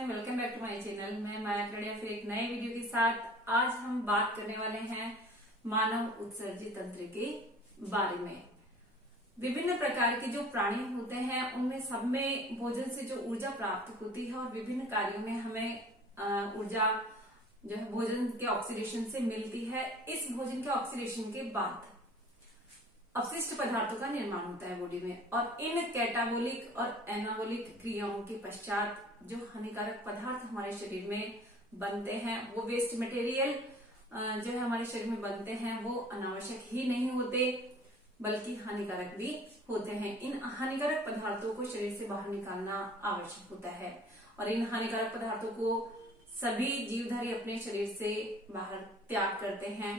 Everyone, welcome back to my channel. मैं माया कड़िया फिर एक नए वीडियो के साथ। आज हम बात करने वाले हैं मानव उत्सर्जित तंत्र के बारे में। विभिन्न प्रकार के जो प्राणी होते हैं उनमें सब में भोजन से जो ऊर्जा प्राप्त होती है और विभिन्न कार्यों में हमें ऊर्जा जो है भोजन के ऑक्सीडेशन से मिलती है। इस भोजन के ऑक्सीडेशन के बाद अपशिष्ट पदार्थों का निर्माण होता है बॉडी में, और इन कैटाबोलिक और एनाबोलिक क्रियाओं के पश्चात जो हानिकारक पदार्थ हमारे शरीर में बनते हैं, वो वेस्ट मटेरियल जो है हमारे शरीर में बनते हैं, वो अनावश्यक ही नहीं होते बल्कि हानिकारक भी होते हैं। इन हानिकारक पदार्थों को शरीर से बाहर निकालना आवश्यक होता है, और इन हानिकारक पदार्थों को सभी जीवधारी अपने शरीर से बाहर त्याग करते हैं।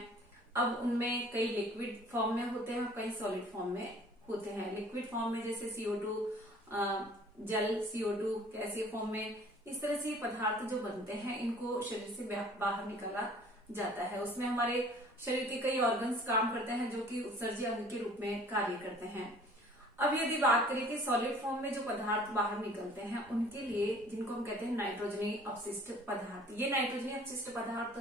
अब उनमें कई लिक्विड फॉर्म में होते हैं और कई सॉलिड फॉर्म में होते हैं। लिक्विड फॉर्म में जैसे CO2, जल, CO2 गैसीय फॉर्म में, इस तरह से पदार्थ जो बनते हैं इनको शरीर से बाहर निकाला जाता है। उसमें हमारे शरीर के कई ऑर्गन्स काम करते हैं जो कि उत्सर्जी अंग के रूप में कार्य करते हैं। अब यदि बात करें कि सॉलिड फॉर्म में जो पदार्थ बाहर निकलते हैं उनके लिए, जिनको हम कहते हैं नाइट्रोजनी अपशिष्ट पदार्थ, ये नाइट्रोजनी अपशिष्ट पदार्थ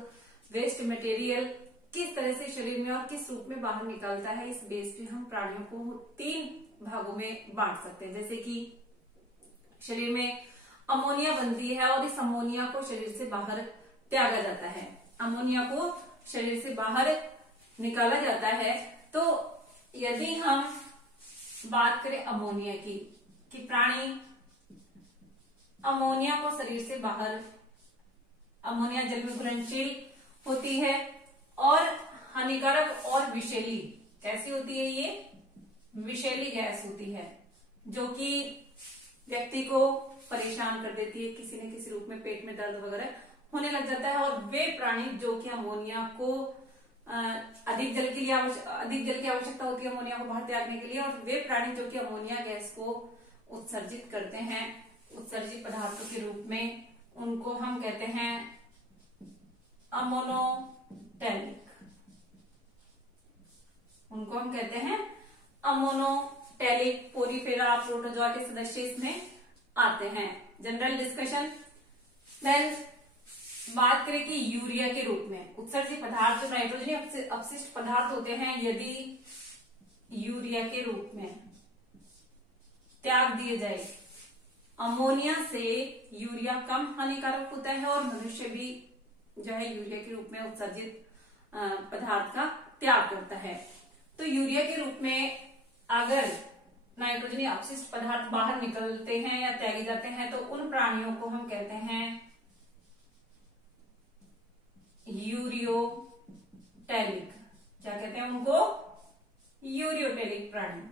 वेस्ट मटेरियल किस तरह से शरीर में और किस रूप में बाहर निकलता है, इस बेस पे हम प्राणियों को 3 भागों में बांट सकते हैं। जैसे कि शरीर में अमोनिया बनती है और इस अमोनिया को शरीर से बाहर त्यागा जाता है। अमोनिया को शरीर से बाहर निकाला जाता है। तो यदि हम बात करें अमोनिया की, कि प्राणी अमोनिया को शरीर से बाहर, अमोनिया जल में घुलनशील होती है और हानिकारक और विषैली, कैसी होती है ये? विषैली गैस होती है जो कि व्यक्ति को परेशान कर देती है, किसी न किसी रूप में पेट में दर्द वगैरह होने लग जाता है। और वे प्राणी जो कि अमोनिया को अधिक जल की आवश्यकता होती है अमोनिया को बाहर त्यागने के लिए, और वे प्राणी जो कि अमोनिया गैस को उत्सर्जित करते हैं उत्सर्जित पदार्थों के रूप में, उनको हम कहते हैं अमोनोटैलिक। उनको हम कहते हैं अमोनोटैलिक। पोरीफेरा, प्रोटोजोआ के सदस्य इसमें आते हैं। General discussion. देन बात करें कि यूरिया के रूप में उत्सर्जित पदार्थ जो नाइट्रोजनी अपशिष्ट पदार्थ होते हैं, यदि यूरिया के रूप में त्याग दिए जाए, अमोनिया से यूरिया कम हानिकारक होता है और मनुष्य भी जो है यूरिया के रूप में उत्सर्जित पदार्थ का त्याग करता है। तो यूरिया के रूप में अगर नाइट्रोजनी अपशिष्ट पदार्थ बाहर निकलते हैं या त्यागे जाते हैं तो उन प्राणियों को हम कहते हैं यूरियोटैलिक। क्या कहते हैं उनको? यूरियोटैलिक प्राणी,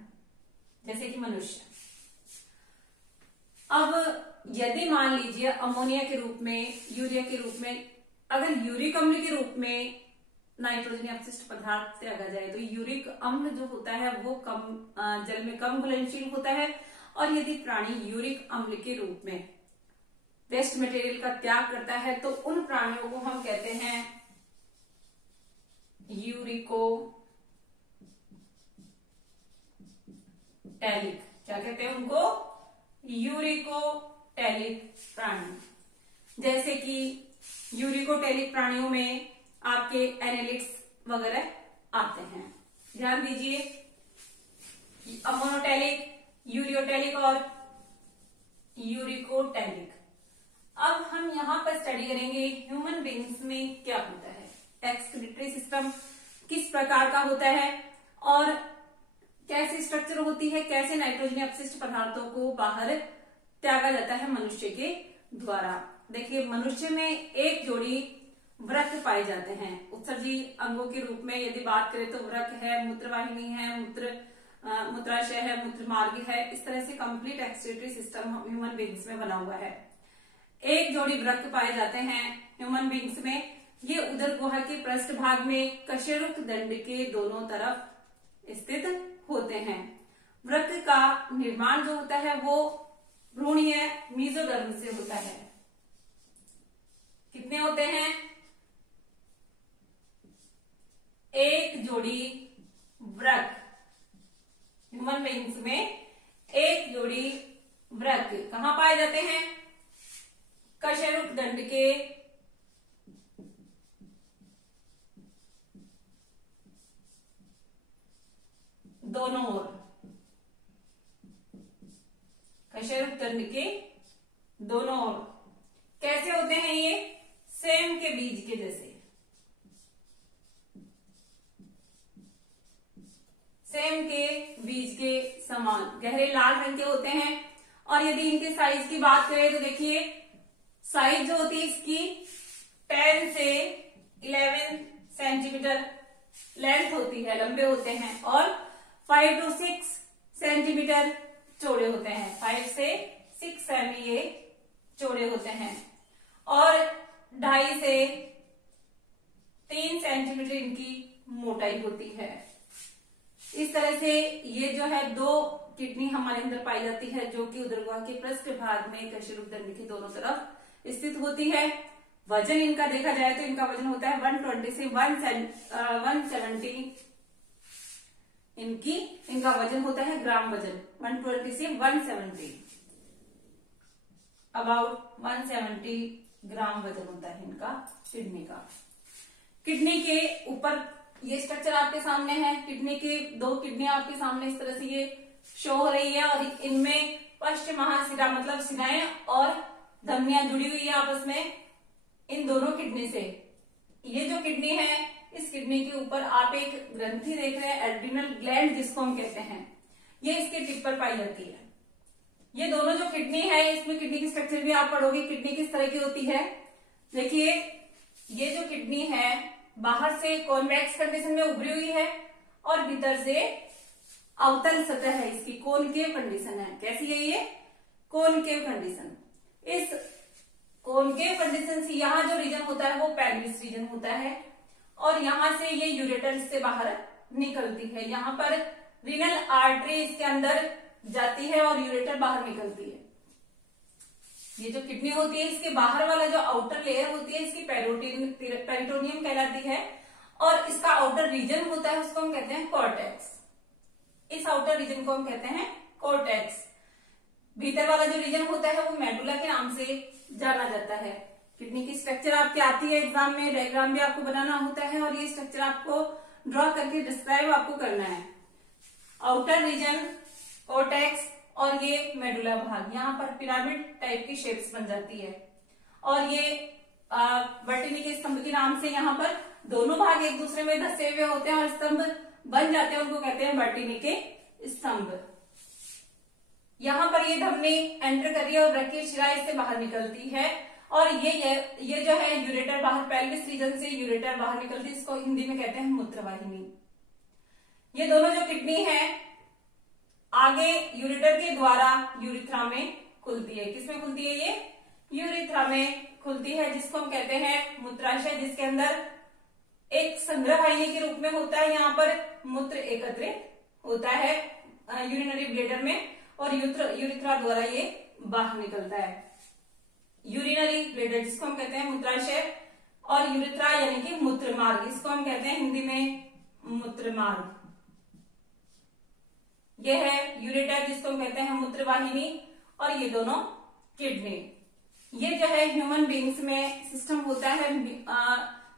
जैसे कि मनुष्य। अब यदि मान लीजिए अमोनिया के रूप में, यूरिया के रूप में, अगर यूरिक अम्ल के रूप में नाइट्रोजनी अपशिष्ट पदार्थ त्यागा जाए तो यूरिक अम्ल जो होता है वो जल में कम घुलनशील होता है, और यदि प्राणी यूरिक अम्ल के रूप में वेस्ट मटेरियल का त्याग करता है तो उन प्राणियों को हम कहते हैं यूरिकोटैलिक। क्या कहते हैं उनको? यूरिकोटैलिक प्राणी। जैसे कि यूरिकोटैलिक प्राणियों में आपके एनालिट्स वगैरह आते हैं। ध्यान दीजिए, अमोनोटैलिक, यूरियोटैलिक और यूरिकोटैलिक। अब हम यहाँ पर स्टडी करेंगे ह्यूमन बीइंग्स में क्या होता है, एक्सक्रीटरी सिस्टम किस प्रकार का होता है और कैसे स्ट्रक्चर होती है, कैसे नाइट्रोजनी अपशिष्ट पदार्थों को बाहर त्यागा जाता है मनुष्य के द्वारा। देखिए, मनुष्य में एक जोड़ी वृक्क पाए जाते हैं उत्सर्जी अंगों के रूप में। यदि बात करें तो वृक्क है, मूत्रवाहिनी है, मूत्राशय है, मूत्र मार्ग है। इस तरह से complete excretory system human beings में बना हुआ है। एक जोड़ी वृक्क पाए जाते हैं ह्यूमन बीइंग्स में। ये उदर गुहा के पृष्ठ भाग में कशेरुक दंड के दोनों तरफ स्थित होते हैं। वृक्क का निर्माण जो होता है वो भ्रूणीय मेसोडर्म से होता है। कितने होते हैं? एक जोड़ी वृक्क ह्यूमन बीइंग्स में, एक जोड़ी वृक्क कहां पाए जाते हैं? कशेरुक के दोनों ओर, कशेरुक तंत्र के दोनों ओर कैसे होते हैं ये? सेम के बीज के जैसे, सेम के बीज के समान गहरे लाल रंग के होते हैं। और यदि इनके साइज की बात करें तो देखिए साइज जो होती है इसकी 10 से 11 सेंटीमीटर लेंथ होती है, लंबे होते हैं, और 5 to 6 सेंटीमीटर चौड़े होते हैं। 5 से 6 सेमी ये चौड़े होते हैं और 2.5 से 3 सेंटीमीटर इनकी मोटाई होती है। इस तरह से ये जो है 2 किडनी हमारे अंदर पाई जाती है, जो कि उदरगुहा के पृष्ठ भाग में कशेरुक तंत्र के दोनों तरफ स्थित होती है। वजन इनका देखा जाए तो इनका वजन होता है 120 से 170 इनका वजन होता है ग्राम वजन 120 से 170, अबाउट 170 ग्राम वजन होता है इनका किडनी का। किडनी के ऊपर ये स्ट्रक्चर आपके सामने है, किडनी के 2 किडनियां आपके सामने इस तरह से ये शो हो रही है और इनमें पश्च महाशिरा मतलब शिराएं और धमनियां जुड़ी हुई है आपस में इन दोनों किडनी से। ये जो किडनी है, इस किडनी के ऊपर आप एक ग्रंथि देख रहे हैं, एड्रिनल ग्लैंड जिसको हम कहते हैं, ये इसके टिप पर पाई जाती है। ये दोनों जो किडनी है, इसमें किडनी की स्ट्रक्चर भी आप पढ़ोगे, किडनी किस तरह की होती है। देखिए ये जो किडनी है बाहर से कॉन्वेक्स कंडीशन में उभरी हुई है और भीतर से अवतल सतह है, इसकी कॉनकेव कंडीशन है। कैसी है ये? Concave condition. इस कॉनकेव कंडीशन से यहाँ जो रीजन होता है वो पेल्विस रीजन होता है और यहाँ से ये यूरेटर से बाहर निकलती है। यहाँ पर रीनल आर्टरी इसके अंदर जाती है और यूरेटर बाहर निकलती है। ये जो किडनी होती है इसके बाहर वाला जो आउटर लेयर होती है इसकी पेरिटोनियम कहलाती है और इसका आउटर रीजन होता है उसको हम कहते हैं कॉर्टेक्स। इस आउटर रीजन को हम कहते हैं कॉर्टेक्स। भीतर वाला जो रीजन होता है वो मेडुला के नाम से जाना जाता है। किडनी की स्ट्रक्चर आपकी आती है एग्जाम में, डायग्राम भी आपको बनाना होता है और ये स्ट्रक्चर आपको ड्रॉ करके डिस्क्राइब आपको करना है। आउटर रीजन कॉर्टेक्स और ये मेडुला भाग, यहाँ पर पिरामिड टाइप की शेप्स बन जाती है और ये वर्टिनी के स्तंभ के नाम से यहाँ पर दोनों भाग एक दूसरे में धसे हुए होते हैं और स्तंभ बन जाते हैं, उनको कहते हैं वर्टिनी के स्तंभ। यहाँ पर ये धमनी एंटर कर रही है और ब्रैकियल शिरा इससे बाहर निकलती है और ये जो है यूरेटर बाहर, पेल्विस रीजन से यूरेटर बाहर निकलती है, इसको हिंदी में कहते हैं मूत्रवाहिनी। ये दोनों जो किडनी है आगे यूरेटर के द्वारा यूरिथ्रा में खुलती है। किसमें खुलती है? ये यूरिथ्रा में खुलती है, जिसको हम कहते हैं मूत्राशय, जिसके अंदर एक संग्रह वाहिनी के रूप में होता है। यहाँ पर मूत्र एकत्रित होता है यूरिनरी ब्लेडर में और यूरिथ्रा द्वारा ये बाहर निकलता है। यूरिनरी ब्लेडर जिसको हम कहते हैं मूत्राशय और यूरिथ्रा यानी कि मूत्र मार्ग, इसको हम कहते हैं हिंदी में मूत्र मार्ग। ये है यूरेटर जिसको हम कहते हैं मूत्रवाहिनी और ये दोनों किडनी। ये जो है ह्यूमन बींग्स में सिस्टम होता है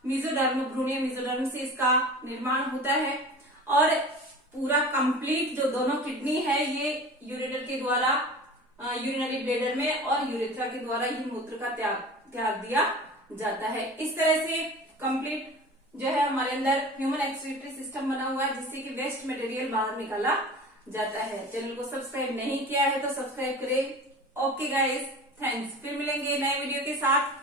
मेसोडर्म, भ्रूणीय मेसोडर्म से इसका निर्माण होता है और पूरा कंप्लीट जो दोनों किडनी है ये यूरेटर के द्वारा यूरिनरी ब्लेडर में और यूरेथ्रा के द्वारा ही मूत्र का त्याग दिया जाता है। इस तरह से कंप्लीट जो है हमारे अंदर ह्यूमन एक्सक्रीटरी सिस्टम बना हुआ है जिससे कि वेस्ट मटेरियल बाहर निकाला जाता है। चैनल को सब्सक्राइब नहीं किया है तो सब्सक्राइब करें। Okay guys, thanks. फिर मिलेंगे नए वीडियो के साथ।